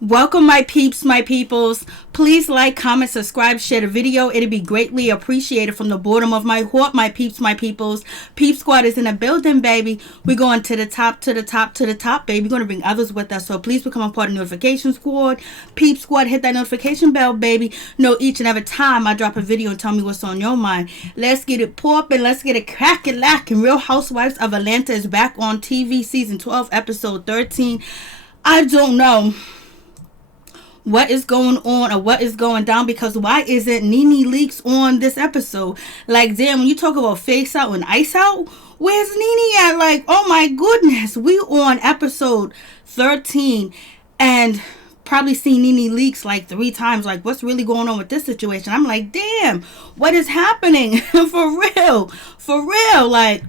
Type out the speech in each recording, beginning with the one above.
Welcome, my peeps, my peoples. Please like, comment, subscribe, share the video. It'd be greatly appreciated from the bottom of my heart, my peeps, my peoples. Peep Squad is in the building, baby. We're going to the top, to the top, to the top, baby. We're going to bring others with us. So please become a part of the notification squad. Peep Squad, hit that notification bell, baby. Know each and every time I drop a video and tell me what's on your mind. Let's get it popping. Let's get it cracking, lacking. Real Housewives of Atlanta is back on TV, season 12, episode 13. I don't know what is going on or what is going down, because why isn't Nene Leakes on this episode? Like, damn, when you talk about face out and ice out, where's Nene at? Like, oh my goodness, we on episode 13 and probably seen Nene Leakes like 3 times. Like, what's really going on with this situation? I'm like, damn, what is happening? For real, like,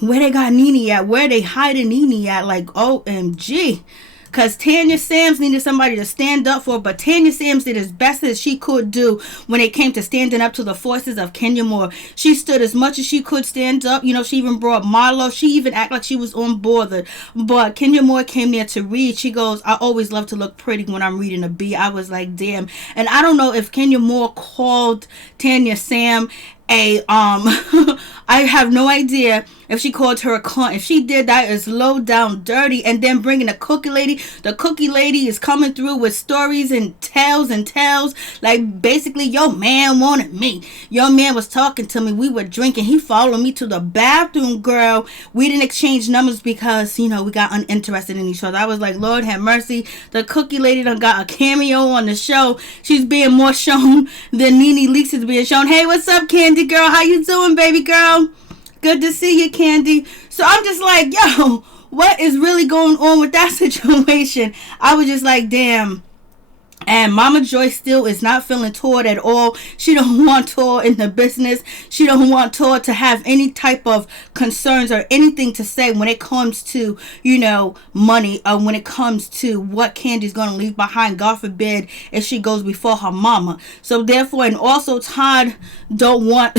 where they got Nene at? Where they hiding Nene at? Like, OMG. Because Tanya Sams needed somebody to stand up for, but Tanya Sams did as best as she could do when it came to standing up to the forces of Kenya Moore. She stood as much as she could stand up. You know, she even brought Marlo. She even acted like she was unbothered. But Kenya Moore came there to read. She goes, I always love to look pretty when I'm reading a B. I was like, damn. And I don't know if Kenya Moore called Tanya Sam I have no idea if she called her a cunt. If she did, that is low down dirty. And then bringing the cookie lady is coming through with stories and tales like, basically, your man wanted me, your man was talking to me, we were drinking, he followed me to the bathroom, girl. We didn't exchange numbers because, you know, we got uninterested in each other. I was like, Lord have mercy. The cookie lady done got a cameo on the show. She's being more shown than Nene Leakes is being shown. Hey, what's up, Candy girl? How you doing, baby girl? Good to see you, Candy. So I'm just like, yo, what is really going on with that situation? I was just like, damn. And Mama Joy still is not feeling Todd at all. She don't want Todd in the business. She don't want Todd to have any type of concerns or anything to say when it comes to, you know, money, or when it comes to what Candy's going to leave behind, God forbid, if she goes before her mama. So therefore, and also Todd don't want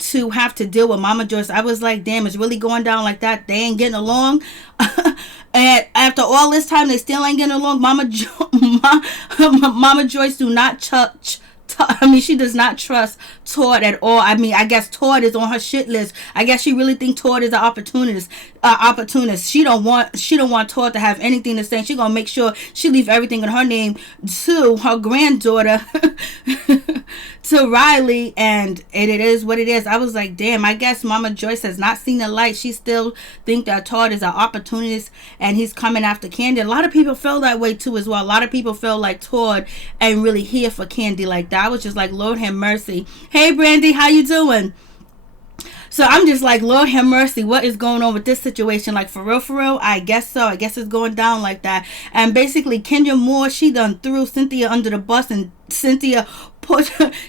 to have to deal with Mama Joyce. I was like, damn, it's really going down like that. They ain't getting along. And after all this time, they still ain't getting along. Mama Joyce do not she does not trust Todd at all. I mean, I guess Todd is on her shit list. I guess she really thinks Todd is an opportunist. She don't want Todd to have anything to say. She gonna make sure she leave everything in her name to her granddaughter, to Riley, and it is what it is. I was like, damn, I guess Mama Joyce has not seen the light. She still think that Todd is an opportunist and he's coming after Candy. A lot of people feel that way too as well. A lot of people feel like Todd ain't really here for Candy like that. I was just like, Lord have mercy. Hey Brandy, how you doing? So I'm just like, Lord have mercy, what is going on with this situation? Like, for real, I guess so. I guess it's going down like that. And basically, Kenya Moore, she done threw Cynthia under the bus, and Cynthia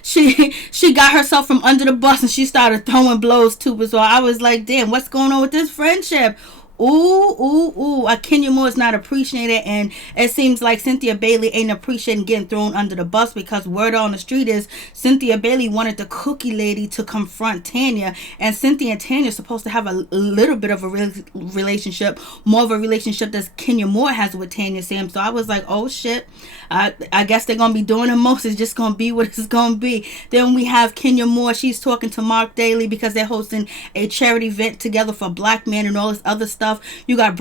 she got herself from under the bus, and she started throwing blows too as well. I was like, damn, what's going on with this friendship? Kenya Moore is not appreciated, and it seems like Cynthia Bailey ain't appreciating getting thrown under the bus, because word on the street is Cynthia Bailey wanted the cookie lady to confront Tanya, and Cynthia and Tanya are supposed to have a little bit of a relationship, more of a relationship that Kenya Moore has with Tanya Sam. So I was like, oh shit, I guess they're gonna be doing the most. It's just gonna be what it's gonna be. Then we have Kenya Moore. She's talking to Mark Daly because they're hosting a charity event together for black men and all this other stuff. You got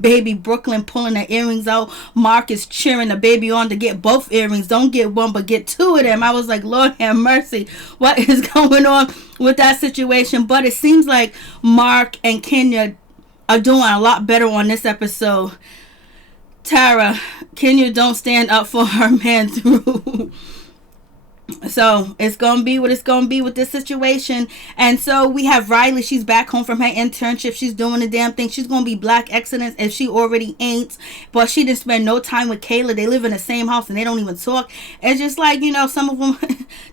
baby Brooklyn pulling the earrings out. Mark is cheering the baby on to get both earrings. Don't get one, but get 2 of them. I was like, Lord have mercy, what is going on with that situation? But it seems like Mark and Kenya are doing a lot better on this episode. Tara, Kenya don't stand up for her man through. So it's gonna be what it's gonna be with this situation. And so we have Riley. She's back home from her internship. She's doing the damn thing. She's gonna be black excellence if she already ain't. But she didn't spend no time with Kayla. They live in the same house and they don't even talk. It's just like, you know, some of them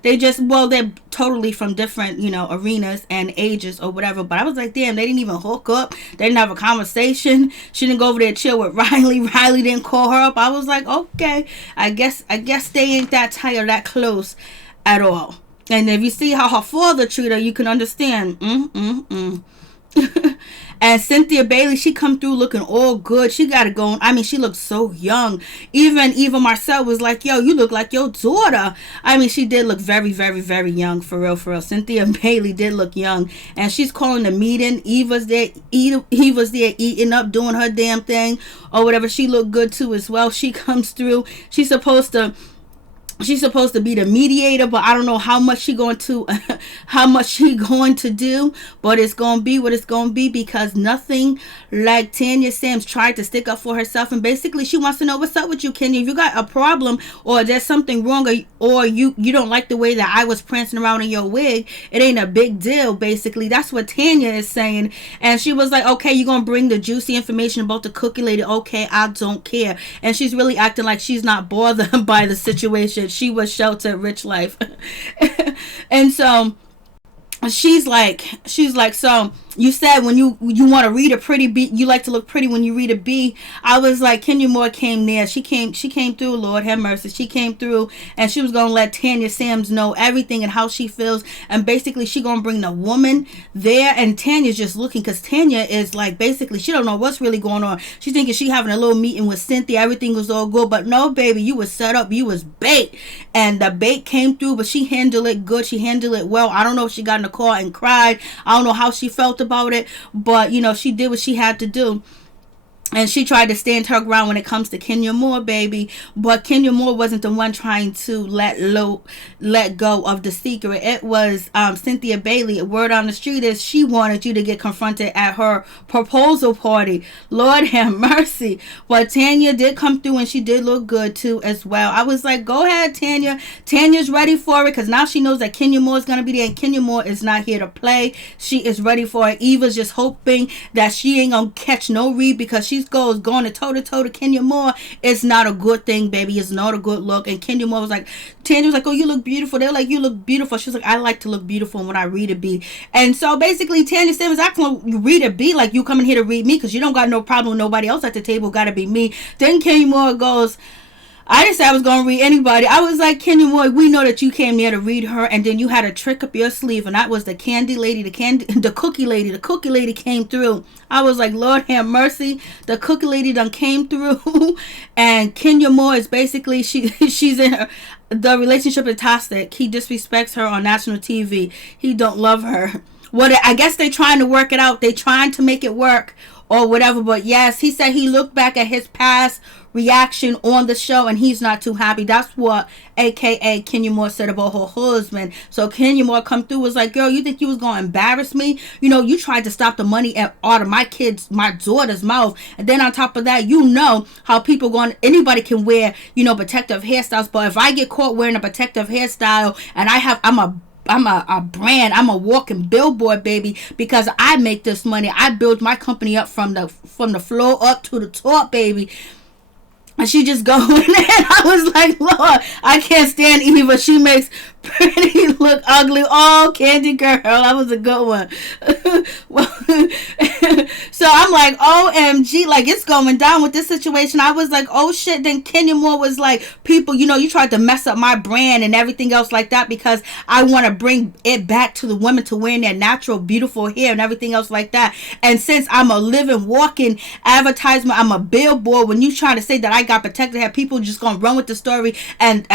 they're totally from different, you know, arenas and ages or whatever. But I was like, damn, they didn't even hook up. They didn't have a conversation. She didn't go over there and chill with Riley. Riley didn't call her up. I was like, okay, I guess they ain't that tight or that close at all. And if you see how her father treated her, you can understand. And Cynthia Bailey, she come through looking all good. She got it going. I mean, she looks so young. Even Marcel was like, yo, you look like your daughter. I mean, she did look very, very, very young, for real, for real. Cynthia Bailey did look young. And she's calling the meeting. Eva's there eating up, doing her damn thing or whatever. She looked good too as well. She comes through. She's supposed to be the mediator, but I don't know how much she going to do, but it's going to be what it's going to be, because nothing like Tanya Sams tried to stick up for herself, and basically she wants to know what's up with you, Kenya. If you got a problem or there's something wrong, or you don't like the way that I was prancing around in your wig, it ain't a big deal. Basically, that's what Tanya is saying. And she was like, okay, you're going to bring the juicy information about the cookie lady. Okay, I don't care. And she's really acting like she's not bothered by the situation. She was sheltered, rich life. And so she's like, so you said when you want to read a pretty B, you like to look pretty when you read a B. I was like, Kenya Moore came there. She came through, Lord have mercy. She came through, and she was going to let Tanya Sams know everything and how she feels. And basically, she going to bring the woman there. And Tanya's just looking, because Tanya is like, basically, she don't know what's really going on. She's thinking she having a little meeting with Cynthia. Everything was all good. But no, baby, you was set up. You was bait. And the bait came through, but she handled it good. She handled it well. I don't know if she got in the car and cried. I don't know how she felt about it, but she did what she had to do. And she tried to stand her ground when it comes to Kenya Moore, baby. But Kenya Moore wasn't the one trying to let go of the secret. It was Cynthia Bailey. Word on the street is she wanted you to get confronted at her proposal party. Lord have mercy. But Tanya did come through, and she did look good too as well. I was like, go ahead, Tanya. Tanya's ready for it, because now she knows that Kenya Moore is going to be there, and Kenya Moore is not here to play. She is ready for it. Eva's just hoping that she ain't going to catch no read, because she's going to toe to Kenya Moore. It's not a good thing, baby. It's not a good look. And Kenya Moore was like, Tanya was like, oh, you look beautiful. They're like, you look beautiful. She was like, I like to look beautiful when I read a B. And so basically Tanya Simmons acting read a B like you coming here to read me, because you don't got no problem with nobody else at the table. Gotta be me. Then Kenya Moore goes, I didn't say I was going to read anybody. I was like, Kenya Moore, we know that you came there to read her, and then you had a trick up your sleeve, and that was the candy lady, the cookie lady. The cookie lady came through. I was like, Lord have mercy. The cookie lady done came through, and Kenya Moore is basically, she's in her, the relationship is toxic. He disrespects her on national TV. He don't love her. I guess they trying to work it out. They trying to make it work or whatever. But yes, he said he looked back at his past reaction on the show, and he's not too happy. That's what aka Kenya Moore said about her husband. So Kenya Moore come through, was like, girl, you think you was gonna embarrass me? You tried to stop the money out of my daughter's mouth, and then on top of that, how people anybody can wear protective hairstyles, but if I get caught wearing a protective hairstyle, and I'm a brand, I'm a walking billboard, baby, because I make this money. I build my company up from the floor up to the top, baby. And she just going in. I was like, Lord, I can't stand Eva. She makes pretty look ugly. Oh, Candy Girl, that was a good one. So I'm like, OMG, like it's going down with this situation. I was like, oh shit. Then Kenya Moore was like, people, you tried to mess up my brand and everything else like that, because I want to bring it back to the women to wearing their natural, beautiful hair and everything else like that. And since I'm a living, walking advertisement, I'm a billboard. When you try to say that I got protected hair, people just gonna run with the story and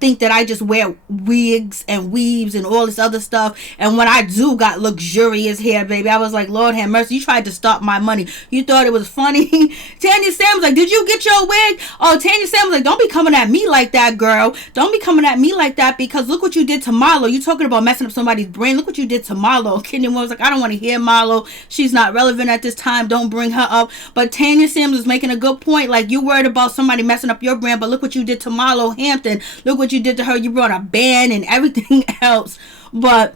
think that I just wear wigs and weaves and all this other stuff. And when I do got luxurious hair, baby, I was like, Lord have mercy, you tried to stop my money. You thought it was funny. Tanya Sam was like, did you get your wig? Oh, Tanya Sam was like, don't be coming at me like that, girl. Don't be coming at me like that, because look what you did to Marlo. You talking about messing up somebody's brain. Look what you did to Marlo. Kenya was like, I don't want to hear Marlo. She's not relevant at this time. Don't bring her up. But Tanya Sam was making a good point. Like, you worried about somebody messing up your brand, but look what you did to Marlo Hampton. Look what you did to her. You brought a band and everything else. But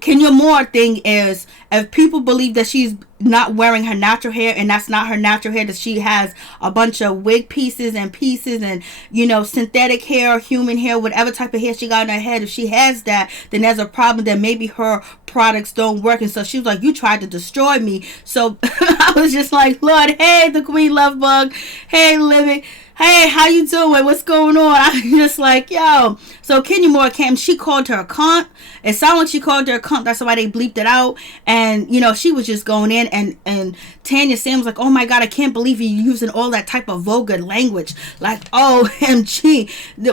Kenya Moore thing is, if people believe that she's not wearing her natural hair, and that's not her natural hair, that she has a bunch of wig pieces and synthetic hair, human hair, whatever type of hair she got in her head, if she has that, then there's a problem that maybe her products don't work. And so she was like, you tried to destroy me. So I was just like, Lord, hey, the Queen Love Bug, hey, Living, hey, how you doing? What's going on? I'm just like, yo. So Kenya Moore came, she called her a cunt. It sounded like she called her a cunt. That's why they bleeped it out. And, you know, she was just going in, and Tanya Sam was like, oh my God, I can't believe you're using all that type of vulgar language. Like, OMG.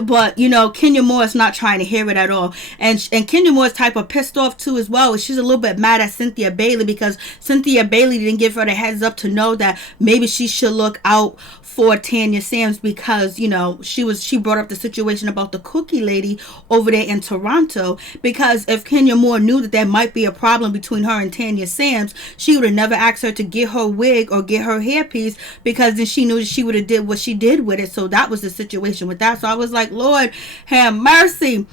But, you know, Kenya Moore is not trying to hear it at all. And Kenya Moore is type of pissed off too as well. She's a little bit mad at Cynthia Bailey because Cynthia Bailey didn't give her the heads up to know that maybe she should look out for Tanya Sams, because, you know, she brought up the situation about the cookie lady over there in Toronto, because if Kenya Moore knew that there might be a problem between her and Tanya Sams, she would have never asked her to get her wig or get her hairpiece, because then she knew that she would have did what she did with it. So that was the situation with that. So I was like, Lord have mercy.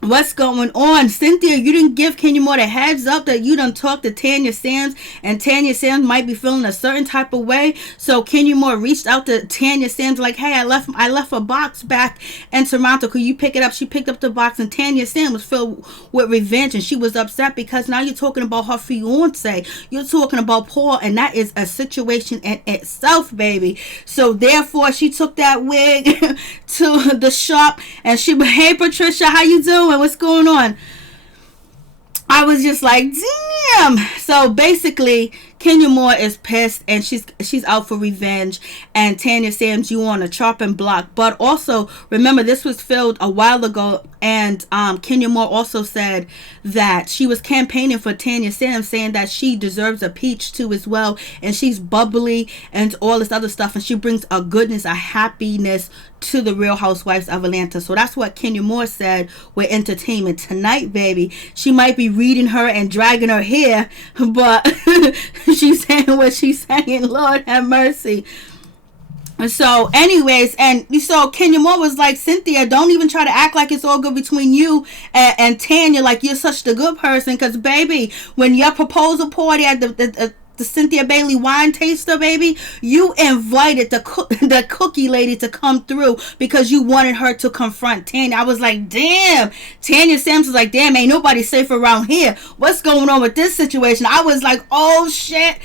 What's going on? Cynthia, you didn't give Kenya Moore the heads up that you done talked to Tanya Sams, and Tanya Sams might be feeling a certain type of way. So Kenya Moore reached out to Tanya Sams like, hey, I left a box back in Toronto. Could you pick it up? She picked up the box, and Tanya Sams was filled with revenge, and she was upset because now you're talking about her fiance. You're talking about Paul, and that is a situation in itself, baby. So therefore, she took that wig to the shop, and she, hey Patricia, how you doing? What's going on? I was just like, damn. So basically, Kenya Moore is pissed, and she's out for revenge, and Tanya Sams, you on a chopping block. But also, remember, this was filmed a while ago, and Kenya Moore also said that she was campaigning for Tanya Sams, saying that she deserves a peach too as well, and she's bubbly and all this other stuff, and she brings a goodness, a happiness to the Real Housewives of Atlanta. So that's what Kenya Moore said with Entertainment Tonight, baby. She might be reading her and dragging her hair, but she's saying what she's saying. Lord have mercy. So anyways, and so Kenya Moore was like, Cynthia, don't even try to act like it's all good between you and Tanya, like you're such the good person, because baby, when your proposal party at the Cynthia Bailey wine taster, baby, you invited the cookie lady to come through because you wanted her to confront Tanya. I was like, damn. Tanya Sams was like, damn, ain't nobody safe around here. What's going on with this situation? I was like, oh shit.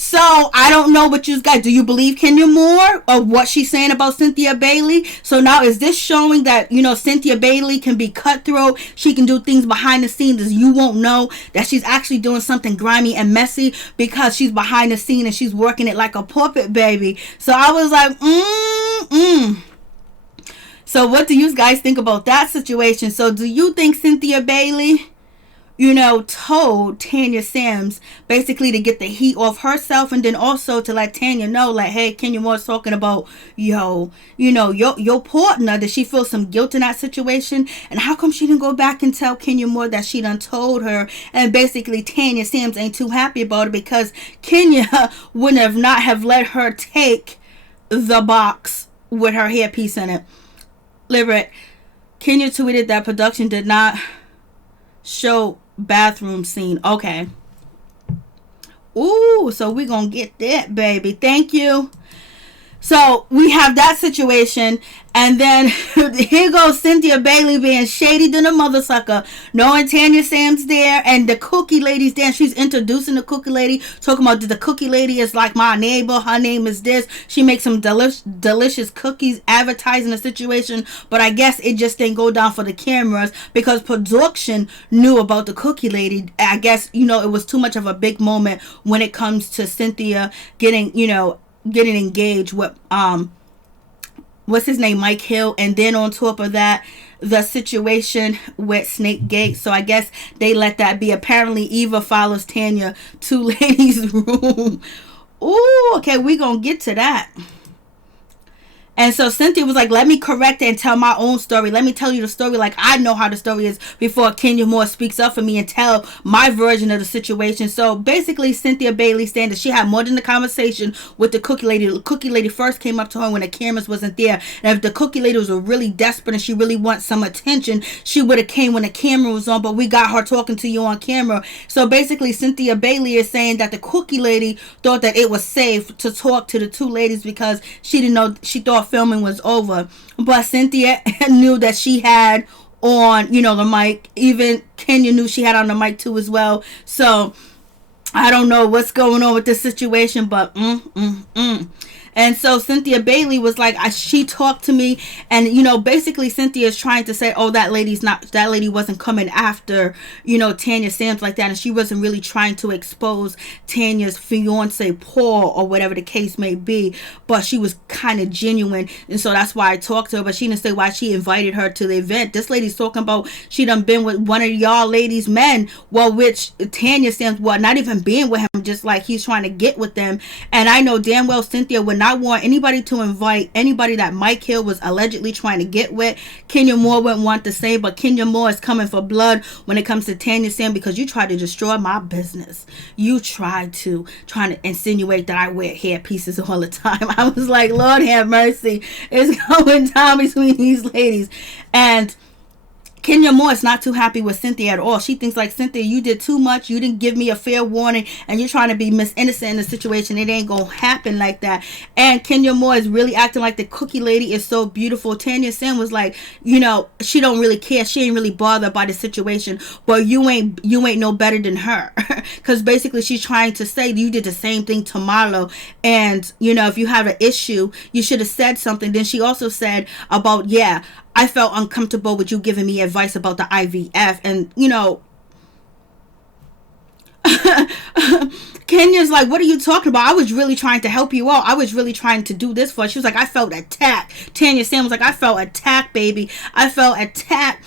So I don't know what you guys, do you believe Kenya Moore or what she's saying about Cynthia Bailey? So now is this showing that, you know, Cynthia Bailey can be cutthroat? She can do things behind the scenes that you won't know, that she's actually doing something grimy and messy because she's behind the scene and she's working it like a puppet, baby. So I was like, So what do you guys think about that situation? So do you think Cynthia Bailey, you know, told Tanya Sams basically to get the heat off herself, and then also to let Tanya know, like, hey, Kenya Moore's talking about, your partner, that she feels some guilt in that situation, and how come she didn't go back and tell Kenya Moore that she done told her, and basically Tanya Sams ain't too happy about it because Kenya wouldn't have not have let her take the box with her hairpiece in it. Liberate. Kenya tweeted that production did not show bathroom scene. Okay. Ooh, so we're gonna get that, baby. Thank you. So we have that situation, and then here goes Cynthia Bailey being shady than a mother sucker, knowing Tanya Sams there and the cookie lady's there. She's introducing the cookie lady, talking about the cookie lady is like my neighbor, her name is this. She makes some delicious cookies, advertising the situation, but I guess it just didn't go down for the cameras because production knew about the cookie lady. I guess, you know, it was too much of a big moment when it comes to Cynthia getting engaged with what's his name, Mike Hill, and then on top of that, the situation with Snake Gate. So I guess they let that be. Apparently Eva follows Tanya to ladies' room. Ooh, okay, we gonna get to that. And so Cynthia was like, let me correct it and tell my own story. Let me tell you the story like I know how the story is before Kenya Moore speaks up for me and tell my version of the situation. So basically, Cynthia Bailey saying that she had more than the conversation with the cookie lady. The cookie lady first came up to her when the cameras wasn't there. And if the cookie lady was really desperate and she really wants some attention, she would have came when the camera was on. But we got her talking to you on camera. So basically, Cynthia Bailey is saying that the cookie lady thought that it was safe to talk to the two ladies because she didn't know, she thought filming was over, but Cynthia knew that she had on, the mic. Even Kenya knew she had on the mic too as well. So I don't know what's going on with this situation, but and And so Cynthia Bailey was like, she talked to me, and basically Cynthia is trying to say, oh, that lady wasn't coming after Tanya Sams like that, and she wasn't really trying to expose Tanya's fiance Paul or whatever the case may be, but she was kind of genuine, and so that's why I talked to her. But she didn't say why she invited her to the event. This lady's talking about she done been with one of y'all ladies men, well, which Tanya Sams, well, not even being with him, just like he's trying to get with them. And I know damn well Cynthia would not want anybody to invite anybody that Mike Hill was allegedly trying to get with. Kenya Moore wouldn't want to say, but Kenya Moore is coming for blood when it comes to Tanya Sam, because you tried to destroy my business. You trying to insinuate that I wear hair pieces all the time. I was like, Lord have mercy, it's going down between these ladies. And Kenya Moore is not too happy with Cynthia at all. She thinks like, Cynthia, you did too much. You didn't give me a fair warning, and you're trying to be Miss Innocent in the situation. It ain't gonna happen like that. And Kenya Moore is really acting like the cookie lady is so beautiful. Tanya Sam was like, she don't really care. She ain't really bothered by the situation. But you ain't no better than her, because basically she's trying to say you did the same thing to Marlo. And if you have an issue, you should have said something. Then she also said about, I felt uncomfortable with you giving me advice about the IVF. And, Kenya's like, what are you talking about? I was really trying to help you out. I was really trying to do this for her. She was like, I felt attacked. Tanya Sam was like, I felt attacked, baby. I felt attacked.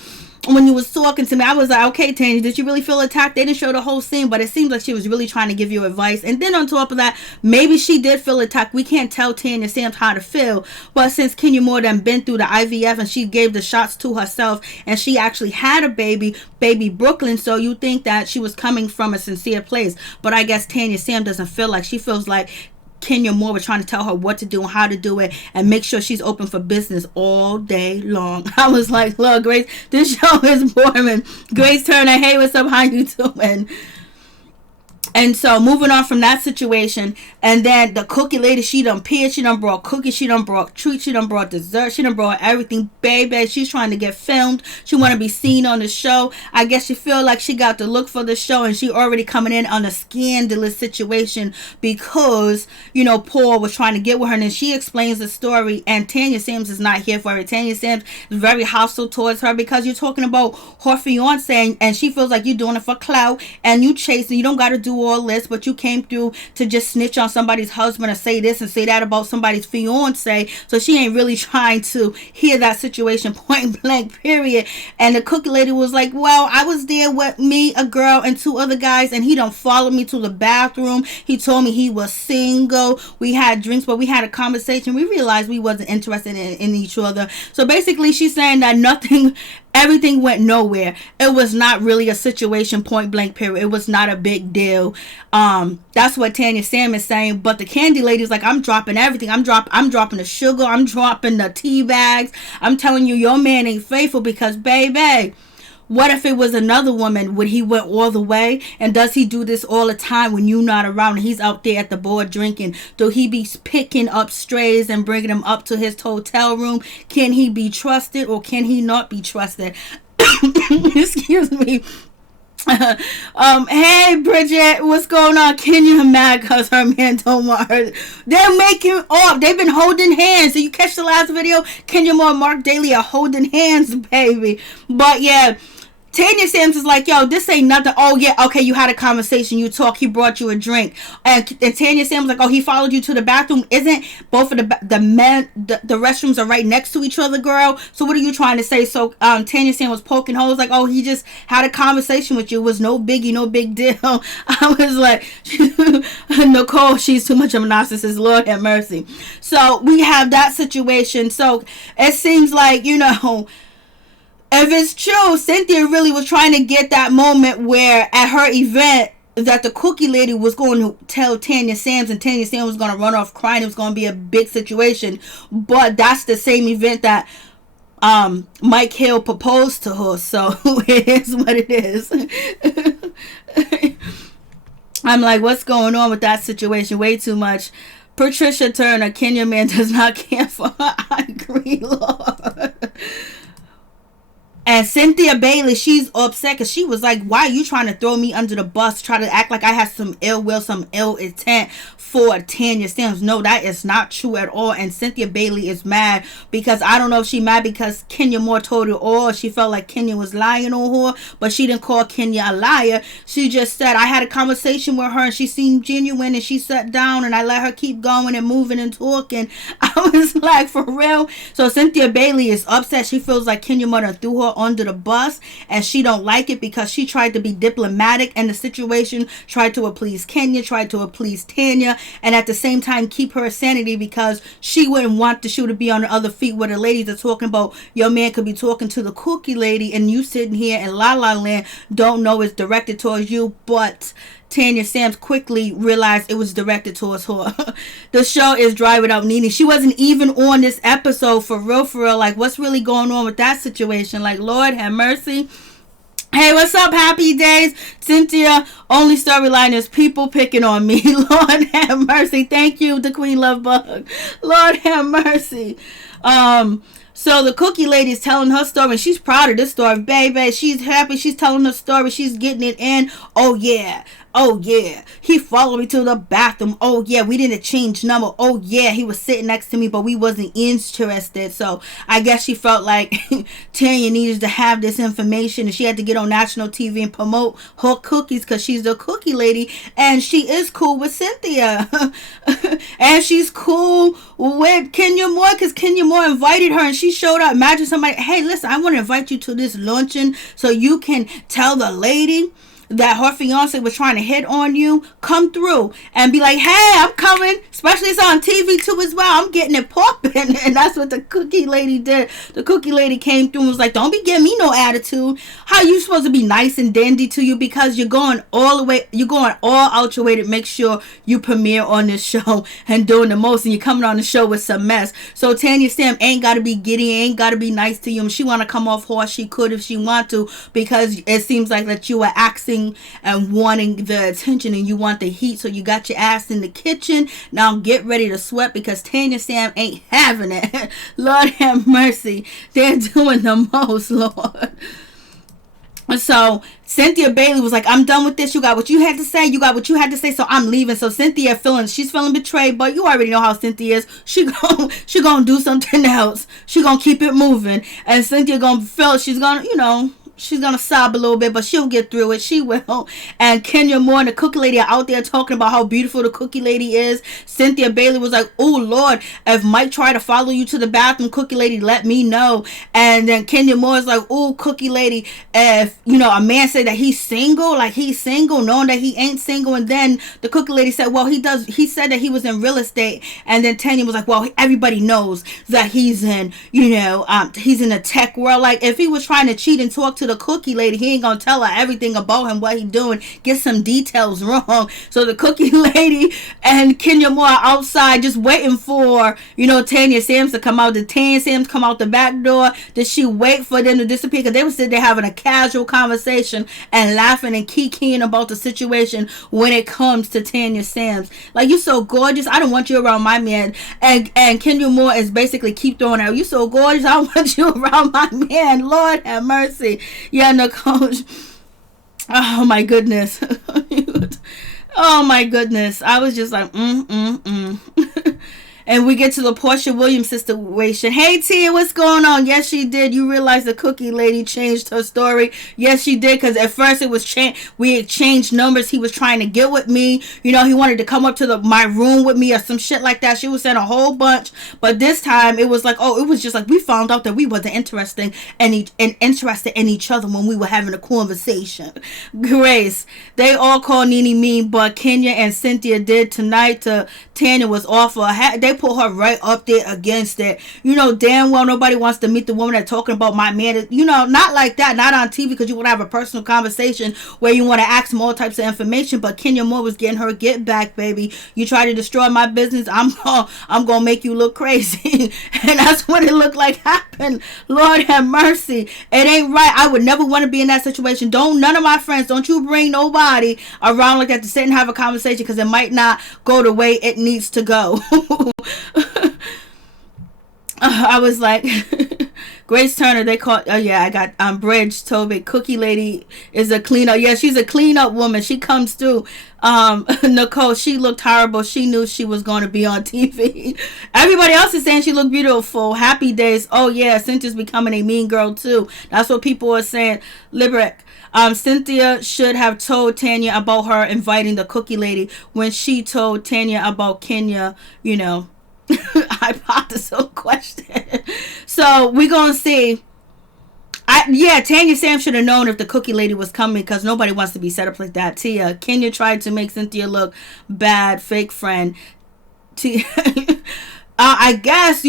When you was talking to me, I was like, okay, Tanya, did you really feel attacked? They didn't show the whole scene, but it seems like she was really trying to give you advice. And then on top of that, maybe she did feel attacked. We can't tell Tanya Sams how to feel. But since Kenya Moore done been through the IVF and she gave the shots to herself, and she actually had a baby Brooklyn, so you think that she was coming from a sincere place. But I guess Tanya Sam doesn't feel like. She feels like Kenya Moore was trying to tell her what to do and how to do it, and make sure she's open for business all day long. I was like, look, Grace, this show is boring. Grace Turner, hey, what's up? How you doing? And so moving on from that situation, and then the cookie lady, she done peeled, she done brought cookies, she done brought treats, she done brought dessert, she done brought everything. Baby, she's trying to get filmed. She want to be seen on the show. I guess she feel like she got the look for the show, and she already coming in on a scandalous situation because, Paul was trying to get with her. And then she explains the story, and Tanya Sams is not here for it. Tanya Sams is very hostile towards her because you're talking about her fiance, and she feels like you're doing it for clout, and you chasing. You don't got to do all this, but you came through to just snitch on somebody's husband or say this and say that about somebody's fiance. So she ain't really trying to hear that situation point blank, period. And the cookie lady was like, well, I was there with me, a girl, and two other guys, and he don't follow me to the bathroom. He told me he was single. We had drinks, but we had a conversation. We realized we wasn't interested in each other. So basically she's saying that everything went nowhere. It was not really a situation, point blank, period. It was not a big deal. That's what Tanya Sam is saying. But the candy lady's like, I'm dropping everything. I'm dropping the sugar. I'm dropping the tea bags. I'm telling you, your man ain't faithful because, baby, what if it was another woman? Would he went all the way? And does he do this all the time when you not around and he's out there at the bar drinking? Do he be picking up strays and bringing them up to his hotel room? Can he be trusted or can he not be trusted? Excuse me. Hey Bridget, what's going on? Kenya mad because her man don't want her. They're making off. They've been holding hands. Did you catch the last video? Kenya Moore and Mark Daly are holding hands, baby. But yeah, Tanya Sams is like, yo, this ain't nothing. Oh, yeah, okay, you had a conversation. You talk. He brought you a drink. And Tanya Sams was like, oh, he followed you to the bathroom. Isn't both of the restrooms are right next to each other, girl? So what are you trying to say? So Tanya Sams was poking holes like, oh, he just had a conversation with you. It was no biggie, no big deal. I was like, Nicole, she's too much of a narcissist. Lord have mercy. So we have that situation. So it seems like, if it's true, Cynthia really was trying to get that moment where at her event that the cookie lady was going to tell Tanya Sams, and Tanya Sams was going to run off crying. It was going to be a big situation. But that's the same event that Mike Hill proposed to her. So it is what it is. I'm like, what's going on with that situation? Way too much. Patricia Turner, Kenya man does not care for her. I agree, Lord. And Cynthia Bailey, she's upset because she was like, why are you trying to throw me under the bus, try to act like I have some ill will, some ill intent for Tanya Stamps. No, that is not true at all. And Cynthia Bailey is mad because I don't know if she mad because Kenya Moore told her all. She felt like Kenya was lying on her, but she didn't call Kenya a liar. She just said, I had a conversation with her and she seemed genuine and she sat down and I let her keep going and moving and talking. I was like, for real? So Cynthia Bailey is upset. She feels like Kenya Moore threw her under the bus and she don't like it because she tried to be diplomatic in the situation, tried to appease Kenya, tried to appease Tanya, and at the same time keep her sanity because she wouldn't want the shoe to be on the other feet where the ladies are talking about your man could be talking to the cookie lady and you sitting here in La La Land don't know it's directed towards you. But Tanya Stamps quickly realized it was directed towards her. The show is dry without Nene. She wasn't even on this episode for real. Like, what's really going on with that situation? Like, Lord have mercy. Hey, what's up? Happy days. Cynthia, only storyline is people picking on me. Lord have mercy. Thank you, the Queen Love Bug. Lord have mercy. So the cookie lady is telling her story and she's proud of this story, baby. She's happy. She's telling her story. She's getting it in. Oh yeah. He followed me to the bathroom. Oh yeah, we didn't change number. Oh yeah, he was sitting next to me, but we wasn't interested. So I guess she felt like Tanya needed to have this information and she had to get on national TV and promote her cookies because she's the cookie lady and she is cool with Cynthia. And she's cool with Kenya Moore because Kenya Moore invited her and she showed up. Imagine somebody, hey, listen, I want to invite you to this luncheon so you can tell the lady that her fiance was trying to hit on you, come through and be like, hey, I'm coming. Especially it's on TV too as well. I'm getting it popping. And that's what the cookie lady did. The cookie lady came through and was like, don't be giving me no attitude. How you supposed to be nice and dandy to you because you're going all the way, you're going all out your way to make sure you premiere on this show and doing the most and you're coming on the show with some mess. So Tanya Stamp ain't got to be giddy, ain't got to be nice to you. And she want to come off harsh, she could if she want to because it seems like that you are acting and wanting the attention and you want the heat, so you got your ass in the kitchen. Now get ready to sweat because Tanya Stamp ain't having it. Lord have mercy. They're doing the most, Lord. So Cynthia Bailey was like, I'm done with this. You got what you had to say. You got what you had to say. So I'm leaving. So Cynthia she's feeling betrayed, but you already know how Cynthia is. She gonna do something else. She gonna keep it moving. And Cynthia gonna feel she's gonna, she's going to sob a little bit, but she'll get through it. She will. And Kenya Moore and the cookie lady are out there talking about how beautiful the cookie lady is. Cynthia Bailey was like, oh, Lord, if Mike tried to follow you to the bathroom, cookie lady, let me know. And then Kenya Moore is like, oh, cookie lady, if, a man said that he's single, knowing that he ain't single. And then the cookie lady said, well, he said that he was in real estate. And then Tanya was like, well, everybody knows that he's in, he's in the tech world. Like, if he was trying to cheat and talk to the cookie lady, he ain't gonna tell her everything about him, what he doing, get some details wrong. So the cookie lady and Kenya Moore are outside just waiting for Tanya Stamps to come out. Did Tanya Stamps come out the back door? Did she wait for them to disappear? Because they were sitting there having a casual conversation and laughing and kikiing about the situation when it comes to Tanya Stamps. Like, you so gorgeous, I don't want you around my man. And Kenya Moore is basically keep throwing out, you so gorgeous, I don't want you around my man. Lord have mercy. Yeah, no, coach. Oh my goodness. Oh my goodness. I was just like, And we get to the Portia Williams situation. Hey, Tia, what's going on? Yes, she did. You realize the cookie lady changed her story? Yes, she did. Because at first it was we exchanged numbers. He was trying to get with me. He wanted to come up to my room with me or some shit like that. She was saying a whole bunch. But this time it was like, it was just like we found out that we wasn't interested in each other when we were having a conversation. Grace, they all call Nene mean, but Kenya and Cynthia did tonight. Tanya was awful. They put her right up there against it. Damn well nobody wants to meet the woman that's talking about my man. Not like that. Not on TV, because you want to have a personal conversation where you want to ask them all types of information. But Kenya Moore was getting her get back, baby. You try to destroy my business, I'm gonna make you look crazy. And that's what it looked like happened. Lord have mercy. It ain't right. I would never want to be in that situation. None of my friends, don't you bring nobody around like that to sit and have a conversation, because it might not go the way it needs to go. I was like, Grace Turner, they call. Oh yeah, I got Bridge Tobit. Cookie Lady is a cleanup. Yeah, she's a cleanup woman. She comes through. Nicole, she looked horrible. She knew she was going to be on TV. Everybody else is saying she looked beautiful. Happy days. Oh yeah, Cynthia's becoming a mean girl too. That's what people are saying. Liberic. Cynthia should have told Tanya about her inviting the Cookie Lady when she told Tanya about Kenya, you know. Hypothetical question. So we're gonna see. Tanya Sam should have known if the Cookie Lady was coming, because nobody wants to be set up like that. Tia, Kenya tried to make Cynthia look bad, fake friend. Tia, I guess,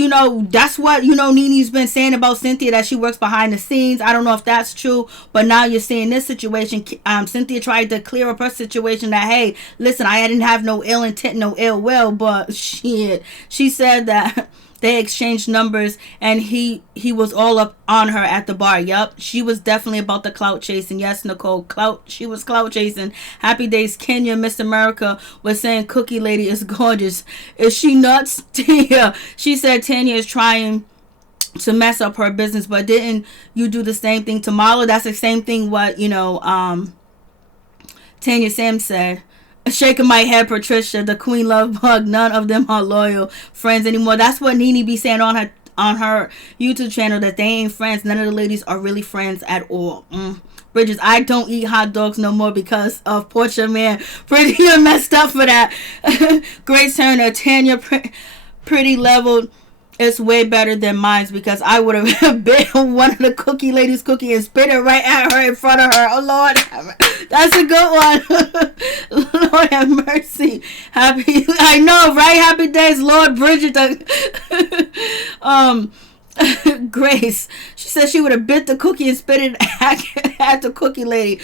that's what, Nene's been saying about Cynthia, that she works behind the scenes. I don't know if that's true, but now you're seeing this situation. Cynthia tried to clear up her situation that, hey, listen, I didn't have no ill intent, no ill will, but shit, she said that they exchanged numbers and he was all up on her at the bar. Yup, she was definitely about the clout chasing. Yes, Nicole, she was clout chasing. Happy days, Kenya, Miss America was saying Cookie Lady is gorgeous. Is she nuts? Yeah. She said Tanya is trying to mess up her business, but didn't you do the same thing to Marlo? That's the same thing what, Tanya Sam said. Shaking my head, Patricia, the Queen Love Bug, none of them are loyal friends anymore. That's what Nene be saying on her YouTube channel, that they ain't friends. None of the ladies are really friends at all. Bridges, I don't eat hot dogs no more because of Portia, man. Pretty, you're messed up for that. Grace Turner, Tanya, pretty leveled. It's way better than mine, because I would have bit one of the Cookie Lady's cookie and spit it right at her in front of her. Oh Lord, that's a good one. Lord have mercy. Happy, I know, right? Happy days, Lord Bridget. Grace, she said she would have bit the cookie and spit it at the Cookie Lady.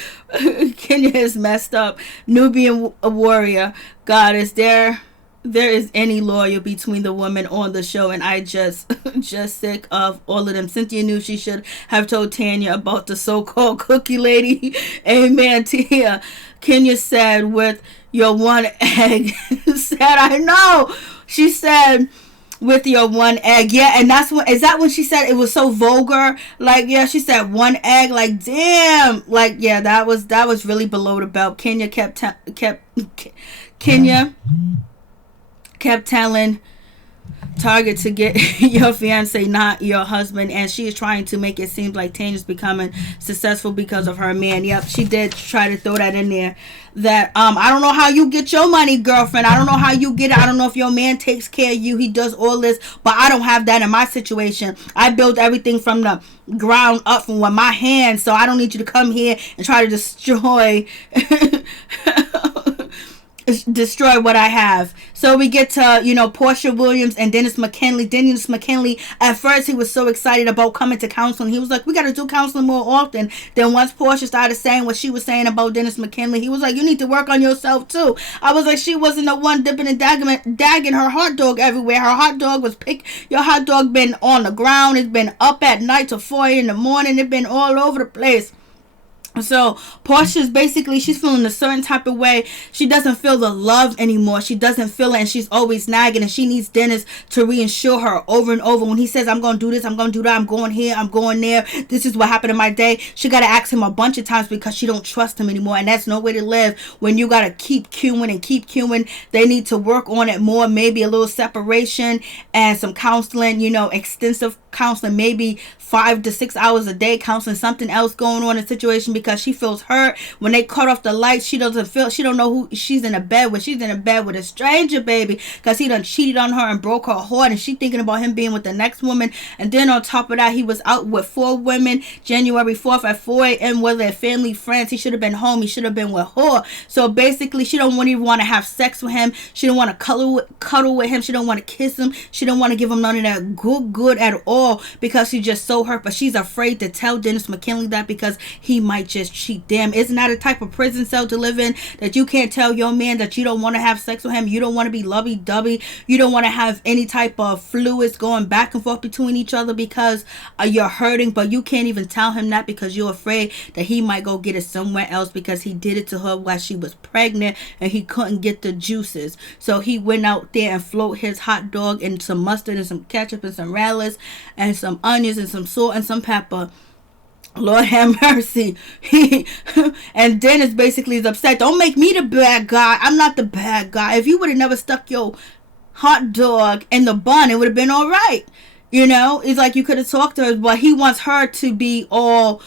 Kenya is messed up. Nubian warrior, God, is there is any lawyer between the women on the show, and I just sick of all of them. Cynthia knew she should have told Tanya about the so-called Cookie Lady. Amen, Tia. Kenya said, with your one egg. Said, I know. She said, with your one egg. Yeah, and is that when she said it was so vulgar? Like, yeah, she said one egg. Like, damn. Like, yeah, that was really below the belt. Kenya kept telling Target to get your fiance, not your husband, and she is trying to make it seem like Tanya's becoming successful because of her man. Yep, she did try to throw that in there. That I don't know how you get your money, girlfriend. I don't know how you get it. I don't know if your man takes care of you. He does all this, but I don't have that in my situation. I built everything from the ground up from my hands, so I don't need you to come here and try to destroy what I have. So we get to, Portia Williams and Dennis McKinley. Dennis McKinley, at first he was so excited about coming to counseling. He was like, we got to do counseling more often. Then once Portia started saying what she was saying about Dennis McKinley, he was like, you need to work on yourself too. I was like, she wasn't the one dipping and dagging her hot dog everywhere. Her hot dog was your hot dog been on the ground. It's been up at night till 4 in the morning. It's been all over the place. So Portia's basically, she's feeling a certain type of way. She doesn't feel the love anymore. She doesn't feel it, and she's always nagging, and she needs Dennis to reassure her over and over. When he says, I'm going to do this, I'm going to do that, I'm going here, I'm going there, this is what happened in my day, she got to ask him a bunch of times because she don't trust him anymore, and that's no way to live when you got to keep queuing. They need to work on it more, maybe a little separation and some counseling, extensive counseling, maybe 5 to 6 hours a day counseling, something else going on in the situation, because she feels hurt. When they cut off the lights, she don't know who she's in a bed with. She's in a bed with a stranger, baby, because he done cheated on her and broke her heart, and she thinking about him being with the next woman. And then on top of that, he was out with 4 women January 4th at 4 a.m. with their family, friends. He should have been home. He should have been with her. So basically, she don't even want to have sex with him. She don't want to cuddle with him. She don't want to kiss him. She don't want to give him none of that good at all, because she's just so hurt. But she's afraid to tell Dennis McKinley that, because he might just cheat. Damn, isn't that a type of prison cell to live in, that you can't tell your man that you don't want to have sex with him, you don't want to be lovey-dovey, you don't want to have any type of fluids going back and forth between each other because you're hurting, but you can't even tell him that because you're afraid that he might go get it somewhere else, because he did it to her while she was pregnant and he couldn't get the juices. So he went out there and float his hot dog in some mustard and some ketchup and some relish and some onions and some salt and some pepper. Lord have mercy. And Dennis basically is upset. Don't make me the bad guy. I'm not the bad guy. If you would have never stuck your hot dog in the bun, it would have been all right. It's like you could have talked to her, but he wants her to be all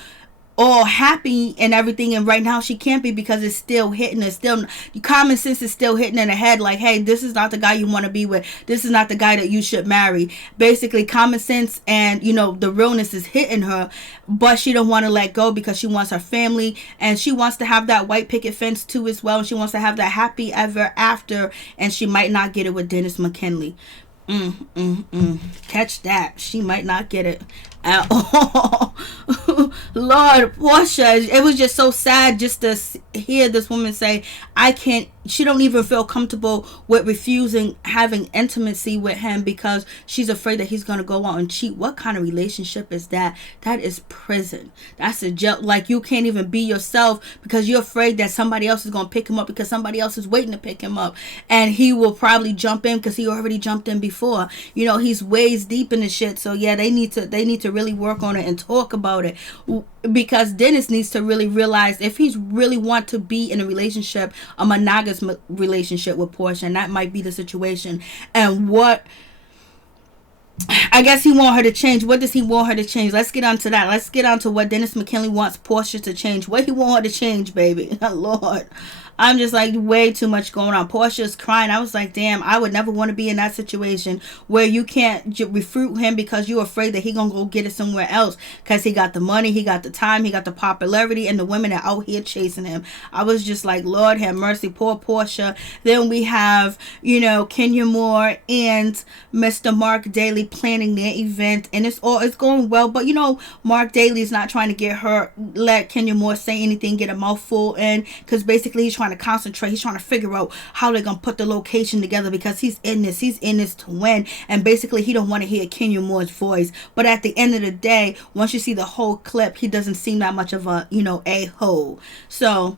happy and everything, and right now she can't be because it's still hitting her. Still, common sense is still hitting in her head like, hey, this is not the guy you want to be with. This is not the guy that you should marry. Basically, common sense and the realness is hitting her, but she don't want to let go because she wants her family, and she wants to have that white picket fence too as well, and she wants to have that happy ever after, and she might not get it with Dennis McKinley. Catch that. She might not get it at all. Lord, Portia, it was just so sad just to hear this woman say, she don't even feel comfortable with refusing having intimacy with him because she's afraid that he's going to go out and cheat. What kind of relationship is that? That is prison. That's a jail. Like, you can't even be yourself because you're afraid that somebody else is going to pick him up because somebody else is waiting to pick him up, and he will probably jump in because he already jumped in before. He's ways deep in the shit. So yeah, they need to really work on it and talk about it, because Dennis needs to really realize if he's really want to be in a relationship, a monogamous relationship with Portia, and that might be the situation. And what I guess he want her to change. What does he want her to change? Let's get on to that. Let's get on to what Dennis McKinley wants Portia to change. What he want her to change, baby. Lord. I'm just like, way too much going on. Portia's crying. I was like, damn, I would never want to be in that situation where you can't refute him because you're afraid that he gonna go get it somewhere else because he got the money, he got the time, he got the popularity, and the women are out here chasing him. I was just like, Lord have mercy, poor Portia. Then we have, Kenya Moore and Mr. Mark Daly planning their event, and it's going well, but Mark Daly is not trying to let Kenya Moore say anything, get a mouthful in, because basically he's trying to concentrate. He's trying to figure out how they're gonna put the location together because he's in this to win, and basically he don't want to hear Kenya Moore's voice. But at the end of the day, once you see the whole clip, he doesn't seem that much of a a-hole. So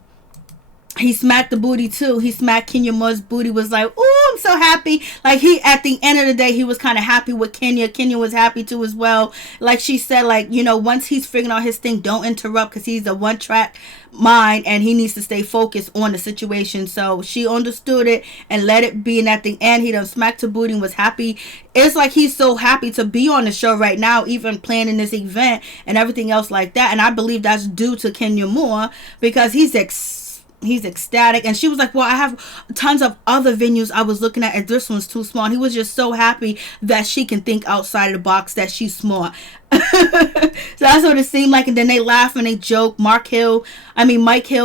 he smacked the booty too. He smacked Kenya Moore's booty, was like, oh, I'm so happy. Like, at the end of the day, he was kind of happy with Kenya. Kenya was happy too as well. Like she said, like, once he's figuring out his thing, don't interrupt because he's a one-track mind and he needs to stay focused on the situation. So she understood it and let it be. And at the end, he done smacked her booty and was happy. It's like he's so happy to be on the show right now, even planning this event and everything else like that. And I believe that's due to Kenya Moore because he's ecstatic. And she was like, well, I have tons of other venues I was looking at and this one's too small. And he was just so happy that she can think outside of the box, that she's smart. So that's what it seemed like. And then they laugh and they joke. Mike Hill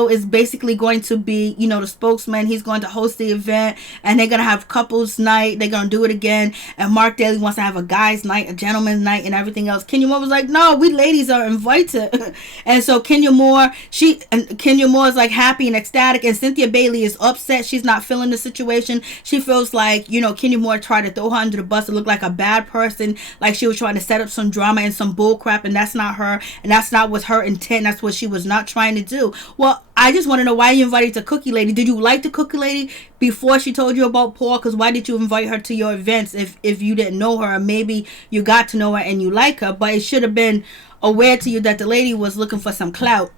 is basically going to be, the spokesman. He's going to host the event and they're going to have couples night. They're going to do it again. And Mark Daly wants to have a guy's night, a gentleman's night, and everything else. Kenya Moore was like, no, we ladies are invited. And so Kenya Moore is like happy and ecstatic, and Cynthia Bailey is upset. She's not feeling the situation. She feels like, Kenya Moore tried to throw her under the bus to look like a bad person, like she was trying to set up some drama and some bull crap, and that's not her, and that's not what her intent. That's what she was not trying to do. Well, I just want to know why you invited the Cookie Lady. Did you like the Cookie Lady before she told you about Paul? Because why did you invite her to your events if you didn't know her? Or maybe you got to know her and you like her, but it should have been aware to you that the lady was looking for some clout.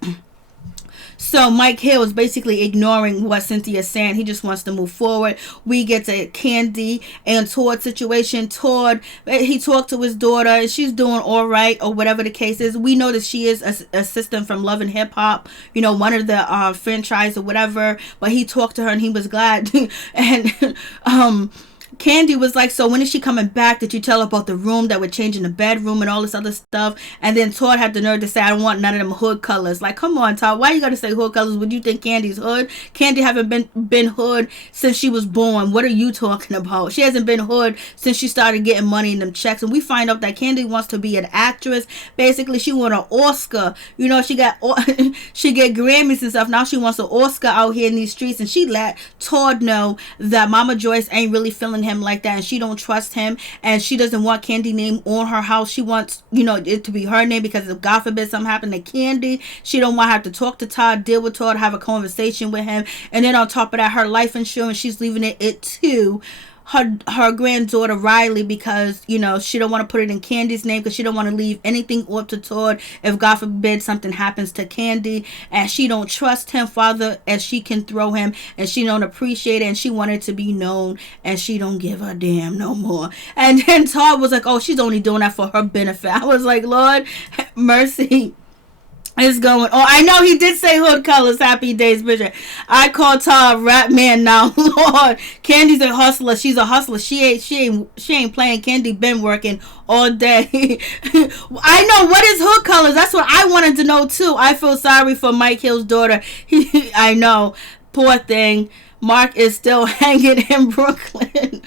So Mike Hill is basically ignoring what Cynthia's saying. He just wants to move forward. We get to Candy and Todd's situation. Todd, he talked to his daughter and she's doing all right, or whatever the case is. We know that she is an assistant from Love and Hip Hop, one of the franchise or whatever. But he talked to her and he was glad. And Candy was like, so when is she coming back? Did you tell her about the room that we're changing the bedroom and all this other stuff? And then Todd had the nerve to say, I don't want none of them hood colors. Like, come on, Todd, why you gotta say hood colors? Would you think Candy's hood? Candy haven't been hood since she was born. What are you talking about? She hasn't been hood since she started getting money in them checks. And we find out that Candy wants to be an actress. Basically, she won an Oscar. She get Grammys and stuff. Now she wants an Oscar out here in these streets. And she let Todd know that Mama Joyce ain't really feeling him like that, and she don't trust him, and she doesn't want Candy name on her house. She wants it to be her name, because if God forbid something happened to Candy, she don't want to have to talk to Todd, deal with Todd, have a conversation with him. And then on top of that, her life insurance, she's leaving it too. her granddaughter Riley, because she don't want to put it in Candy's name, because she don't want to leave anything up to Todd if God forbid something happens to Candy, and she don't trust him father as she can throw him, and she don't appreciate it, and she wanted to be known, and she don't give a damn no more. And then Todd was like, oh, she's only doing that for her benefit. I was like, Lord mercy is going. Oh, I know he did say hood colors. Happy days, Bridget. I call Todd rap man now. Lord, Candy's a hustler. She's a hustler. She ain't playing. Candy been working all day. I know, what is hood colors. That's what I wanted to know too. I feel sorry for Mike Hill's daughter. I know, poor thing. Mark is still hanging in Brooklyn.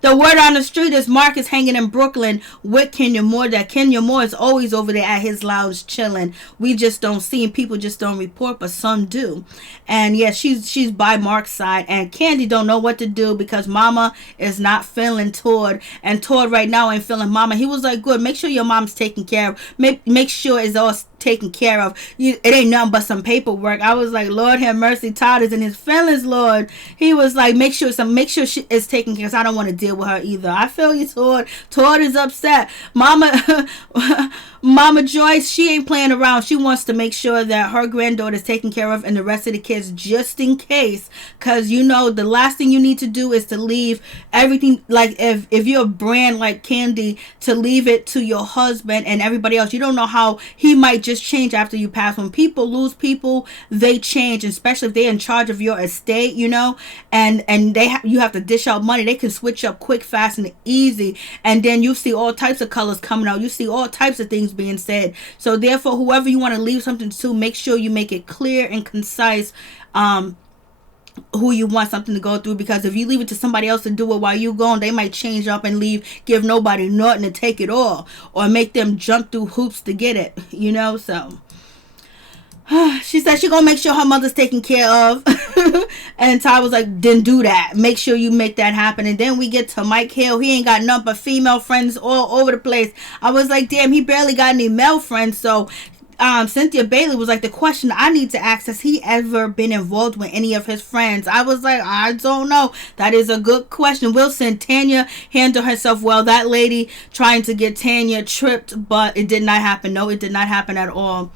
The word on the street is Mark is hanging in Brooklyn with Kenya Moore. That Kenya Moore is always over there at his lounge chilling. We just don't see him. People just don't report, but some do. And yeah, she's by Mark's side. And Candy don't know what to do because Mama is not feeling Todd. And Todd right now ain't feeling Mama. He was like, good, make sure your mom's taken care of. Make sure it's all taken care of. It ain't nothing but some paperwork. I was like, Lord have mercy. Todd is in his feelings, Lord. He was like, make sure she is taken care of. I don't want to deal with her either. I feel you, Todd. Todd is upset. Mama Joyce, she ain't playing around. She wants to make sure that her granddaughter is taken care of and the rest of the kids, just in case. Because the last thing you need to do is to leave everything, like if you're a brand like Candy, to leave it to your husband and everybody else. You don't know how he might just change after you pass. When people lose people, they change, especially if they're in charge of your estate, and you have to dish out money. They can switch up quick, fast, and easy. And then you see all types of colors coming out. You see all types of things being said. So therefore, whoever you want to leave something to, make sure you make it clear and concise who you want something to go through, because if you leave it to somebody else to do it while you gone, they might change up and leave, give nobody nothing to take it all, or make them jump through hoops to get it, so she said she gonna make sure her mother's taken care of. And Ty was like, then do that, make sure you make that happen. And then we get to Mike Hill. He ain't got nothing but female friends all over the place. I was like, damn, he barely got any male friends. So Cynthia Bailey was like, the question I need to ask, has he ever been involved with any of his friends? I was like, I don't know. That is a good question. Wilson, Tanya handled herself well. That lady trying to get Tanya tripped, but it did not happen. No, it did not happen at all.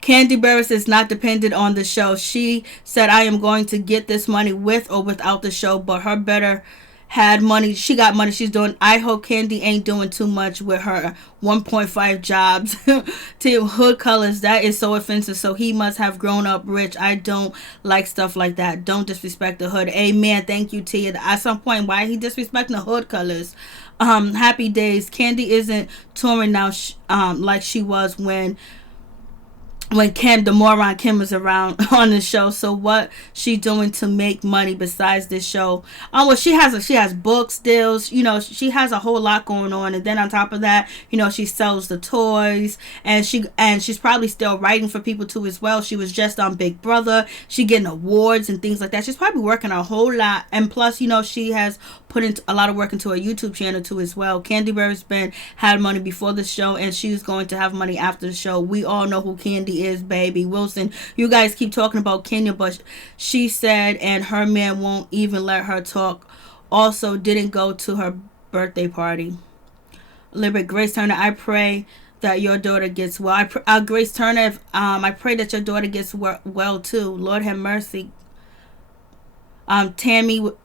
Candy Burris is not dependent on the show. She said, I am going to get this money with or without the show, but her better had money. She got money. She's doing. I hope Candy ain't doing too much with her 1.5 jobs. To hood colors, that is so offensive. So he must have grown up rich. I don't like stuff like that. Don't disrespect the hood. Amen. Thank you, Tia. At some point, why he disrespecting the hood colors? Happy days. Candy isn't touring now like she was when Kim, the moron Kim, was around on the show. So what she doing to make money besides this show? Well, she has books, deals, she has a whole lot going on. And then on top of that, she sells the toys, and she's probably still writing for people too as well. She was just on Big Brother. She getting awards and things like that. She's probably working a whole lot. And plus, she has put in a lot of work into her YouTube channel too as well. Candy Burris had money before the show, and she's going to have money after the show. We all know who Candy is, baby. Wilson, you guys keep talking about Kenya, but she said, and her man won't even let her talk. Also, didn't go to her birthday party. Liberty Grace Turner, I pray that your daughter gets well. Grace Turner, I pray that your daughter gets well too. Lord have mercy.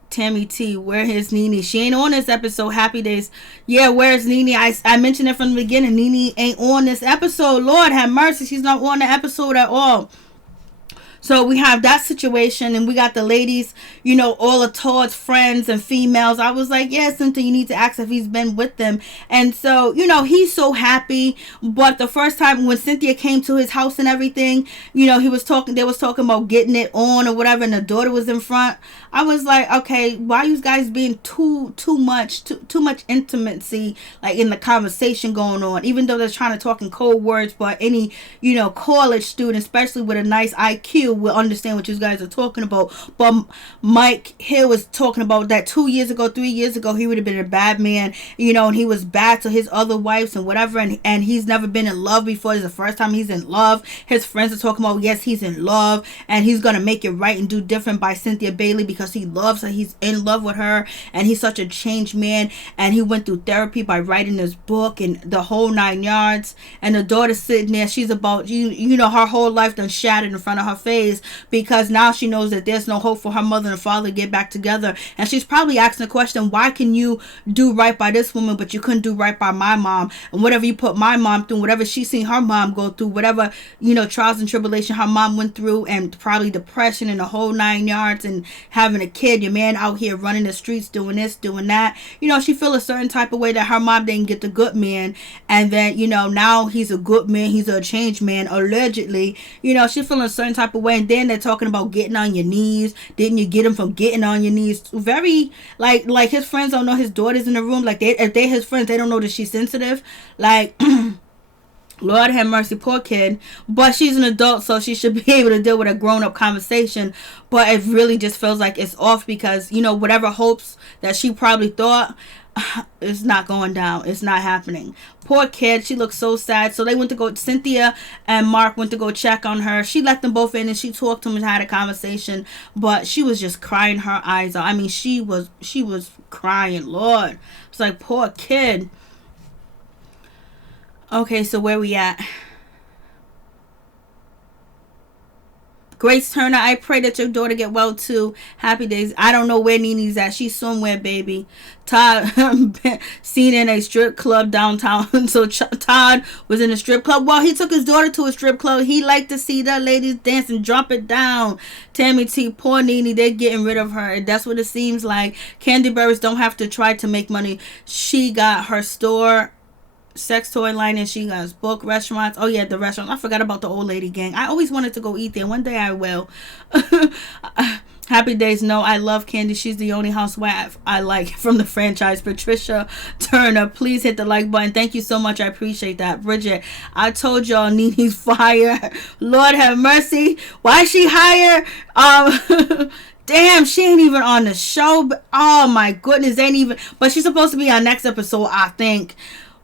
Tammy T, where is Nene? She ain't on this episode. Happy days. Yeah, where's Nene? I mentioned it from the beginning. Nene ain't on this episode. Lord have mercy. She's not on the episode at all. So we have that situation, and we got the ladies, all of Todd's friends and females. I was like, yeah, Cynthia, you need to ask if he's been with them. And so, he's so happy. But the first time when Cynthia came to his house and everything, they was talking about getting it on or whatever, and the daughter was in front. I was like, okay, why are you guys being too much intimacy, like in the conversation going on, even though they're trying to talk in code words, but any, college student, especially with a nice IQ, too will understand what you guys are talking about. But Mike Hill was talking about that 2 years ago, 3 years ago, he would have been a bad man, you know, and he was bad to his other wives and whatever, and he's never been in love before. It's the first time he's in love. His friends are talking about, yes, he's in love, and he's gonna make it right and do different by Cynthia Bailey because he loves her. He's in love with her, and he's such a changed man, and he went through therapy by writing this book and the whole 9 yards. And the daughter's sitting there, she's about, you know, her whole life done shattered in front of her face because now she knows that there's no hope for her mother and father to get back together. And she's probably asking the question, why can you do right by this woman but you couldn't do right by my mom? And whatever you put my mom through, whatever she's seen her mom go through, whatever, you know, trials and tribulation her mom went through, and probably depression and the whole 9 yards, and having a kid, your man out here running the streets doing this, doing that, you know, she feel a certain type of way that her mom didn't get the good man, and then, you know, now he's a good man, he's a changed man, allegedly, you know, she feeling a certain type of way. And then they're talking about getting on your knees. Didn't you get him from getting on your knees? Very, like his friends don't know his daughter's in the room. Like, if they're his friends, they don't know that she's sensitive. Like, Lord have mercy, poor kid. But she's an adult, so she should be able to deal with a grown-up conversation. But it really just feels like it's off because, you know, whatever hopes that she probably thought, it's not going down. It's not happening. Poor kid. She looks so sad. So they went to go, Cynthia and Mark went to go check on her. She let them both in and she talked to them and had a conversation. But she was just crying her eyes out. I mean, she was crying. Lord. It's like, poor kid. Okay, so where we at? Grace Turner, I pray that your daughter get well too. Happy days. I don't know where Nene's at. She's somewhere, baby. Todd seen in a strip club downtown. So Todd was in a strip club. Well, he took his daughter to a strip club. He liked to see the ladies dance and drop it down. Tammy T, poor Nene, they're getting rid of her. That's what it seems like. Candy Burris don't have to try to make money. She got her store, sex toy line, and she got book, restaurants. Oh yeah, the restaurant. I forgot about the old lady gang. I always wanted to go eat there. One day I will. Happy days. No, I love Candy. She's the only housewife I like from the franchise. Patricia Turner, please hit the like button. Thank you so much. I appreciate that. Bridget, I told y'all Nene's fire. Lord have mercy. Why is she hire? Damn, she ain't even on the show. Oh my goodness, ain't even. But she's supposed to be on next episode, I think.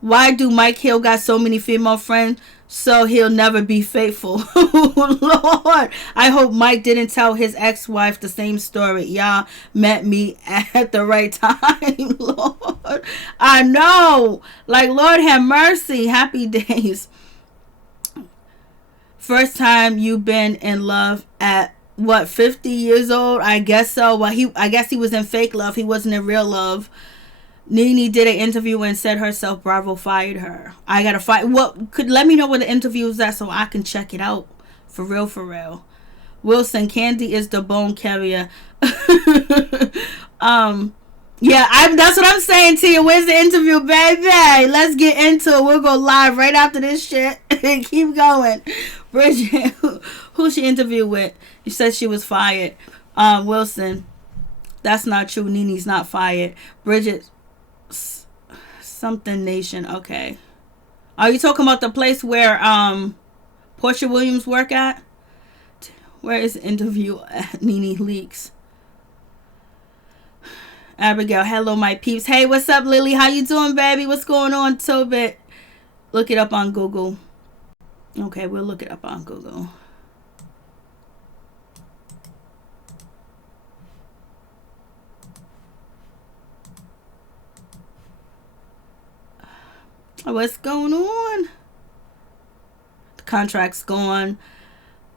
Why do Mike Hill got so many female friends? So he'll never be faithful. Lord, I hope Mike didn't tell his ex-wife the same story. Y'all met me at the right time. Lord, I know. Like, Lord have mercy. Happy days. First time you've been in love at what, 50 years old? I guess so. Well, I guess he was in fake love. He wasn't in real love. Nene did an interview and said herself Bravo fired her. I gotta fight. Well, let me know where the interview is at so I can check it out. For real, for real. Wilson, Candy is the bone carrier. Yeah, that's what I'm saying to you. Where's the interview, baby? Let's get into it. We'll go live right after this shit. Keep going. Bridget, who she interviewed with? She said she was fired. Wilson, that's not true. Nene's not fired. Bridget, something nation. Okay. Are you talking about the place where Portia Williams work at? Where is the interview at? Nene leaks. Abigail, hello my peeps. Hey, what's up, Lily? How you doing, baby? What's going on, Tobit? Look it up on Google. Okay, we'll look it up on Google. What's going on? The contract's gone.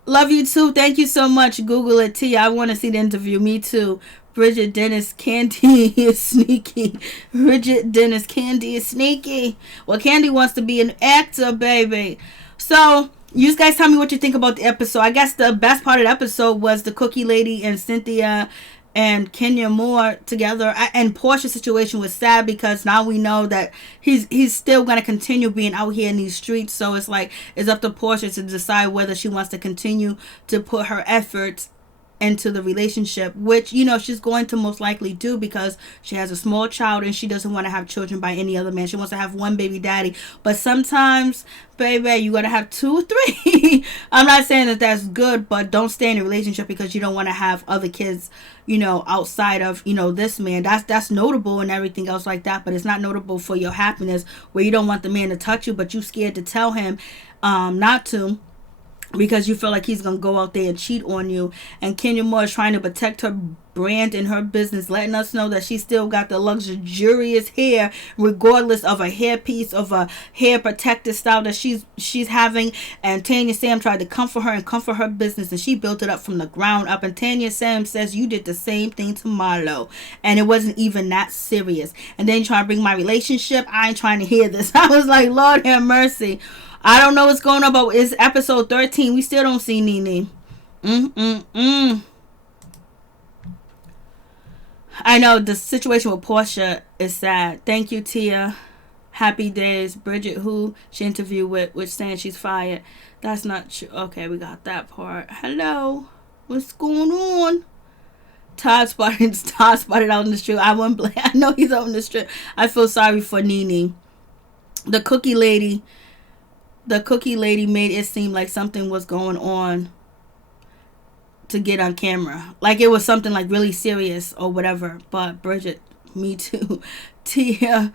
Love you too. Thank you so much. Google it, T. I want to see the interview. Me too. Bridget Dennis, Candy is sneaky. Bridget Dennis, Candy is sneaky. Well, Candy wants to be an actor, baby. So, you guys tell me what you think about the episode. I guess the best part of the episode was the cookie lady and Cynthia and Kenya Moore together. And Portia's situation was sad because now we know that he's still going to continue being out here in these streets. So it's like, it's up to Portia to decide whether she wants to continue to put her efforts into the relationship, which, you know, she's going to most likely do because she has a small child and she doesn't want to have children by any other man. She wants to have one baby daddy. But sometimes, baby, you gotta have 2 or 3. I'm not saying that that's good, but don't stay in a relationship because you don't want to have other kids, you know, outside of, you know, this man. That's notable and everything else like that, but it's not notable for your happiness, where you don't want the man to touch you, but you scared to tell him not to, because you feel like he's going to go out there and cheat on you. And Kenya Moore is trying to protect her brand and her business, letting us know that she still got the luxurious hair, regardless of a hairpiece, of a hair protective style that she's having. And Tanya Sam tried to comfort her and comfort her business, and she built it up from the ground up. And Tanya Sam says, you did the same thing to Marlo, and it wasn't even that serious. And then you try to bring my relationship. I ain't trying to hear this. I was like, Lord have mercy. I don't know what's going on, but it's episode 13. We still don't see Nene. I know the situation with Portia is sad. Thank you, Tia. Happy days. Bridget, who she interviewed with, which saying she's fired. That's not true. Okay, we got that part. Hello. What's going on? Todd spotted out in the street. I wouldn't blame. I know he's out in the street. I feel sorry for Nene. The cookie lady made it seem like something was going on to get on camera. Like it was something like really serious or whatever. But Bridget, me too. Tia,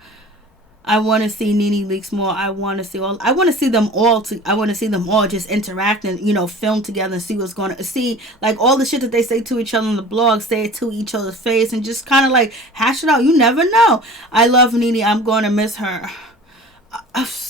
I want to see Nene Leakes more. I want to see them all just interact and, you know, film together and see what's going to see, like all the shit that they say to each other on the blog, say it to each other's face and just kind of like hash it out. You never know. I love Nene. I'm going to miss her.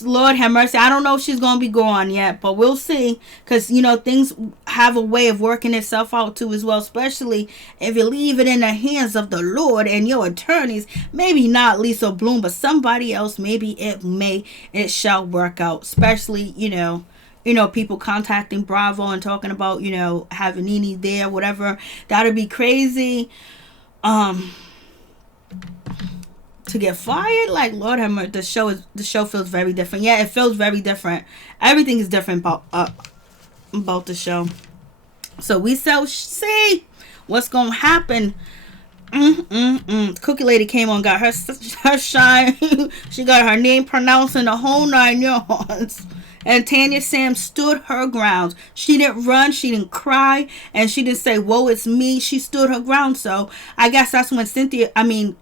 Lord have mercy. I don't know if she's going to be gone yet, but we'll see. Because, you know, things have a way of working itself out too as well. Especially if you leave it in the hands of the Lord and your attorneys. Maybe not Lisa Bloom, but somebody else. Maybe it shall work out. Especially, you know, people contacting Bravo and talking about, you know, having Nene there, whatever. That'd be crazy. To get fired, like Lord have mercy. The show feels very different. Yeah, it feels very different. Everything is different about the show. So we shall see what's gonna happen. Cookie lady came on, got her shine. She got her name pronounced in the whole 9 yards. And Tanya Sam stood her ground. She didn't run, she didn't cry, and she didn't say, whoa, it's me. She stood her ground. So I guess that's when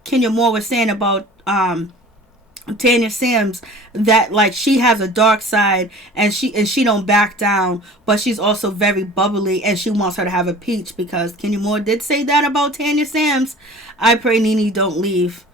Kenya Moore was saying about Tanya Sam's, that like she has a dark side and she don't back down, but she's also very bubbly and she wants her to have a peach, because Kenya Moore did say that about Tanya Sam's. I pray Nene don't leave.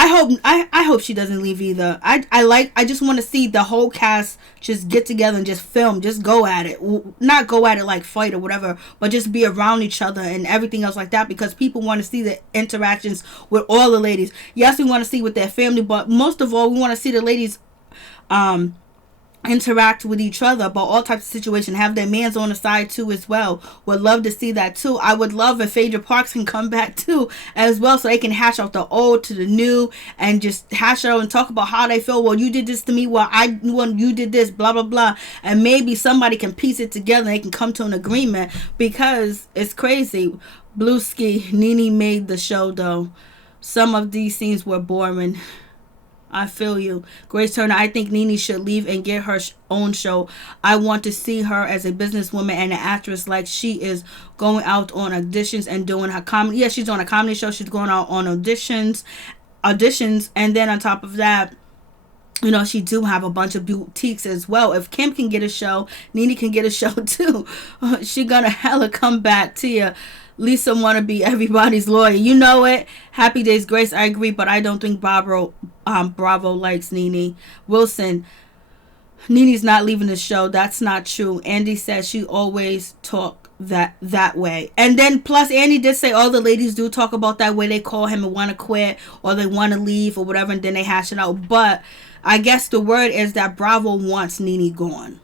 I hope she doesn't leave either. I just want to see the whole cast just get together and just film, just go at it. Not go at it like fight or whatever, but just be around each other and everything else like that, because people want to see the interactions with all the ladies. Yes, we want to see with their family, but most of all, we want to see the ladies interact with each other about all types of situations, have their mans on the side too as well. Would love to see that too. I would love if Phaedra Parks can come back too as well, so they can hash out the old to the new and just hash out and talk about how they feel. Well, you did this to me, you did this, blah blah blah, and maybe somebody can piece it together and they can come to an agreement, because it's crazy. Blue Ski, Nene made the show though. Some of these scenes were boring. I feel you. Grace Turner, I think Nene should leave and get her own show. I want to see her as a businesswoman and an actress, like she is going out on auditions and doing her comedy. Yeah, she's on a comedy show. She's going out on auditions. And then on top of that, you know, she do have a bunch of boutiques as well. If Kim can get a show, Nene can get a show too. She gonna hella come back to you. Lisa wanna be everybody's lawyer. You know it. Happy days, Grace. I agree, but I don't think Bravo likes Nene. Wilson, Nene's not leaving the show. That's not true. Andy said she always talk that way. And then plus Andy did say all the ladies do talk about that way. They call him and want to quit or they want to leave or whatever, and then they hash it out. But I guess the word is that Bravo wants Nene gone.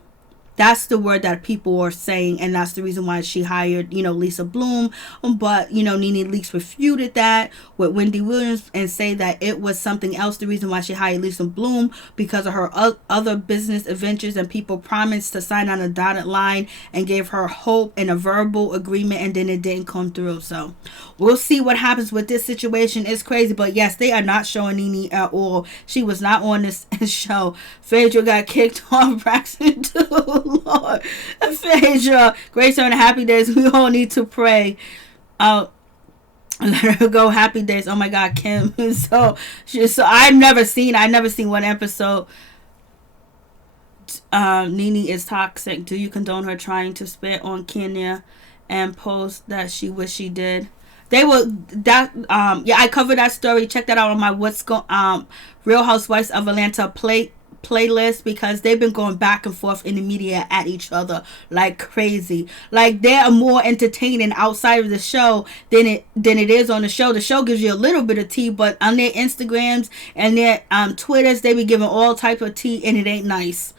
That's the word that people are saying, and that's the reason why she hired, Lisa Bloom. But, Nene Leakes refuted that with Wendy Williams and say that it was something else. The reason why she hired Lisa Bloom, because of her other business adventures, and people promised to sign on a dotted line and gave her hope and a verbal agreement, and then it didn't come through. So we'll see what happens with this situation. It's crazy, but yes, they are not showing Nene at all. She was not on this show. Phaedra got kicked off Braxton too. Lord, Phaedra, Grace on Happy Days. We all need to pray. Let her go. Happy Days. Oh my God, Kim. So I've never seen one episode. Nene is toxic. Do you condone her trying to spit on Kenya and post that she wish she did? They will that I covered that story. Check that out on my Real Housewives of Atlanta playlist, because they've been going back and forth in the media at each other like crazy. Like, they are more entertaining outside of the show than it is on the show. The show gives you a little bit of tea, but on their Instagrams and their Twitters, they be giving all type of tea, and it ain't nice.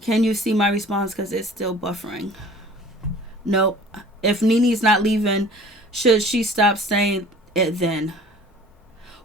Can you see my response? Because it's still buffering. Nope. If Nene's not leaving, should she stop saying it then?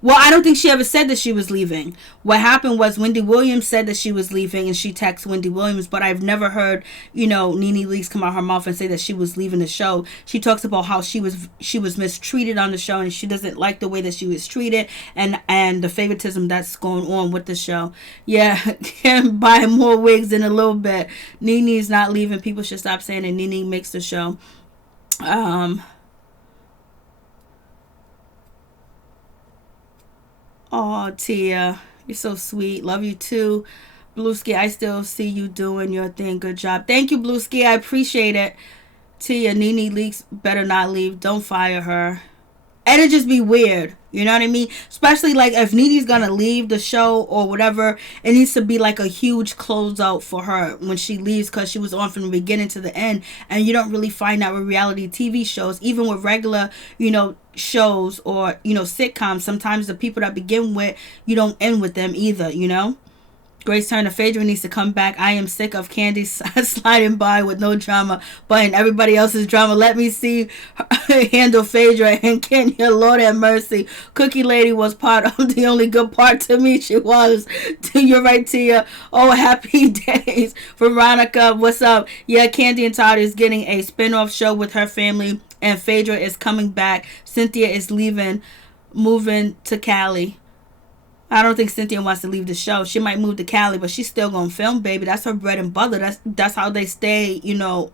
Well, I don't think she ever said that she was leaving. What happened was Wendy Williams said that she was leaving, and she texted Wendy Williams, but I've never heard, Nene Leakes come out her mouth and say that she was leaving the show. She talks about how she was mistreated on the show, and she doesn't like the way that she was treated, and the favoritism that's going on with the show. Yeah, can buy more wigs in a little bit. Nene's not leaving. People should stop saying that Nene makes the show. Oh, Tia, you're so sweet. Love you too. Blueski, I still see you doing your thing. Good job. Thank you, Blueski. I appreciate it. Tia, Nene Leakes better not leave. Don't fire her. And it just be weird. You know what I mean? Especially, like, if Nene's gonna leave the show or whatever, it needs to be like a huge closeout for her when she leaves, because she was on from the beginning to the end. And you don't really find that with reality TV shows. Even with regular, shows or, sitcoms, sometimes the people that begin with, you don't end with them either, Grace Turner, Phaedra needs to come back. I am sick of Candy sliding by with no drama, but in everybody else's drama. Let me see her handle Phaedra and Kenya. Lord have mercy. Cookie Lady was part of the only good part to me. She was. You're right, Tia. Oh, happy days. Veronica, what's up? Yeah, Candy and Todd is getting a spin-off show with her family, and Phaedra is coming back. Cynthia is moving to Cali. I don't think Cynthia wants to leave the show. She might move to Cali, but she's still gonna film, baby. That's her bread and butter. That's how they stay,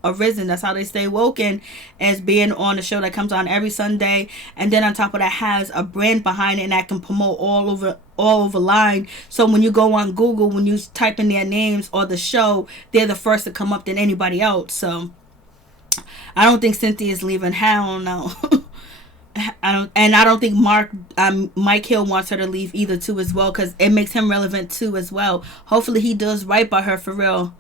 arisen. That's how they stay woken, as being on the show that comes on every Sunday, and then on top of that has a brand behind it, and that can promote all over line. So when you go on Google, when you type in their names or the show, they're the first to come up than anybody else. I don't think Cynthia's leaving. Hell no. I don't think Mike Hill wants her to leave either too as well, because it makes him relevant too as well. Hopefully he does right by her for real.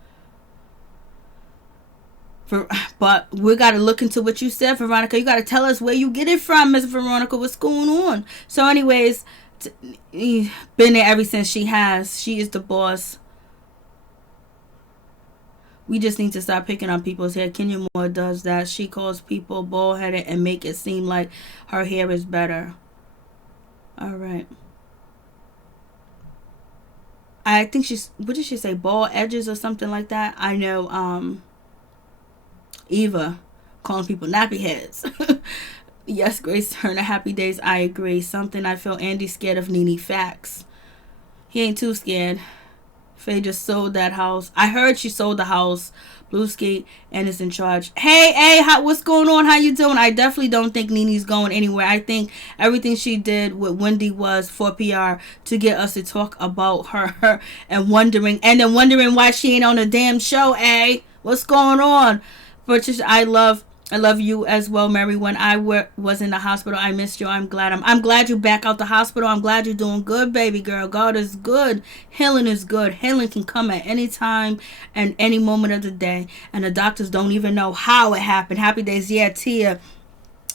But we got to look into what you said, Veronica. You got to tell us where you get it from, Miss Veronica. What's going on? So anyways, been there ever since she has. She is the boss. We just need to stop picking on people's hair. Kenya Moore does that. She calls people bald-headed and make it seem like her hair is better. All right. I think what did she say? Bald edges or something like that? I know Eva calling people nappy heads. Yes, Grace Turner, Happy Days. I agree. Something I feel Andy scared of Nene. Facts. He ain't too scared. Faye just sold that house. I heard she sold the house. Blue Skate and is in charge. Hey, what's going on? How you doing? I definitely don't think Nene's going anywhere. I think everything she did with Wendy was for PR, to get us to talk about her and then wondering why she ain't on the damn show. What's going on? But just, I love you as well, Mary. When I was in the hospital, I missed you. I'm glad you're back out the hospital. I'm glad you're doing good, baby girl. God is good. Healing is good. Healing can come at any time and any moment of the day. And the doctors don't even know how it happened. Happy Days. Yeah, Tia.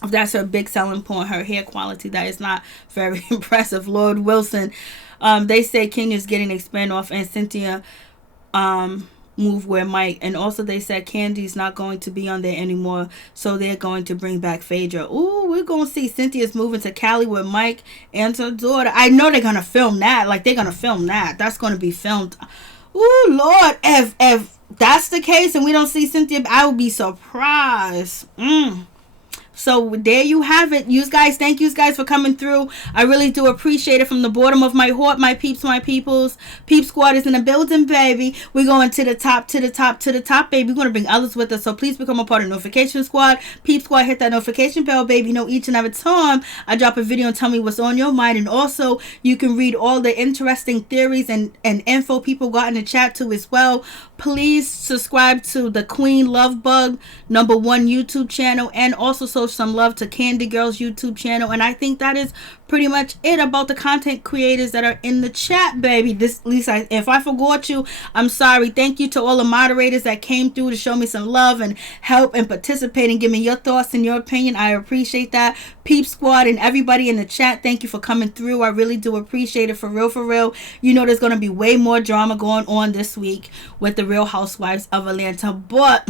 That's her big selling point. Her hair quality, that is not very impressive. Lord Wilson. They say Kenya's getting a spinoff, and Cynthia move where Mike, and also they said Candy's not going to be on there anymore, so they're going to bring back Phaedra. Ooh, we're gonna see Cynthia's moving to Cali with Mike and her daughter. I know they're gonna film that. Like, they're gonna film that. That's gonna be filmed. Ooh, Lord, if that's the case and we don't see Cynthia, I would be surprised. So there you have it. You guys, thank you guys for coming through. I really do appreciate it from the bottom of my heart, my peeps, my peoples. Peep Squad is in the building, baby. We're going to the top, to the top, to the top, baby. We're going to bring others with us. So please become a part of the Notification Squad. Peep Squad, hit that notification bell, baby. You know, each and every time I drop a video and tell me what's on your mind. And also, you can read all the interesting theories and info people got in the chat too as well. Please subscribe to the Queen Love Bug #1 YouTube channel, and also show some love to Candy Girl's YouTube channel. And I think that is pretty much it about the content creators that are in the chat, baby. This, Lisa, if I forgot you, I'm sorry. Thank you to all the moderators that came through to show me some love and help and participate and give me your thoughts and your opinion. I appreciate that. Peep Squad and everybody in the chat, thank you for coming through. I really do appreciate it, for real, for real. You know, there's going to be way more drama going on this week with the Real Housewives of Atlanta, but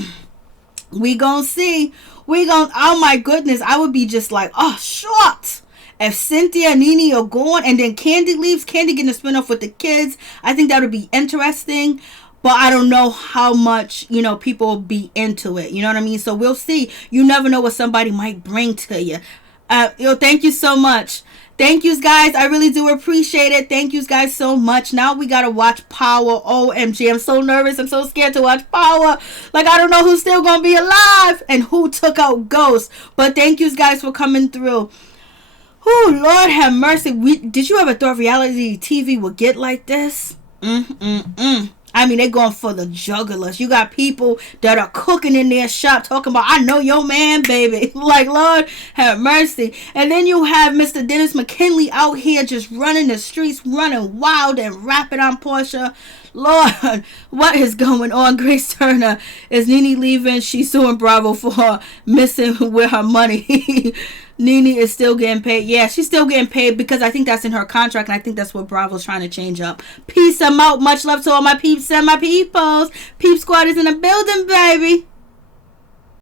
we gonna see. Oh my goodness, I would be just like, oh, short. If Cynthia and Nene are gone and then Candy leaves, Candy getting a spin-off with the kids, I think that would be interesting. But I don't know how much, you know, people will be into it. You know what I mean? So we'll see. You never know what somebody might bring to you. Thank you so much. Thank you guys. I really do appreciate it. Thank you guys so much. Now we gotta watch Power. OMG. I'm so nervous. I'm so scared to watch Power. Like, I don't know who's still gonna be alive and who took out Ghost. But thank you guys for coming through. Oh, Lord have mercy. Did you ever thought reality TV would get like this? I mean, they're going for the jugglers. You got people that are cooking in their shop talking about, I know your man, baby. Like, Lord have mercy. And then you have Mr. Dennis McKinley out here just running the streets, running wild and rapid on Portia. Lord, what is going on? Grace Turner, is Nene leaving? She's suing Bravo for missing with her money. Nene is still getting paid. Yeah, she's still getting paid because I think that's in her contract, and I think that's what Bravo's trying to change up. Peace, I'm out. Much love to all my peeps and my peoples. Peep Squad is in the building, baby.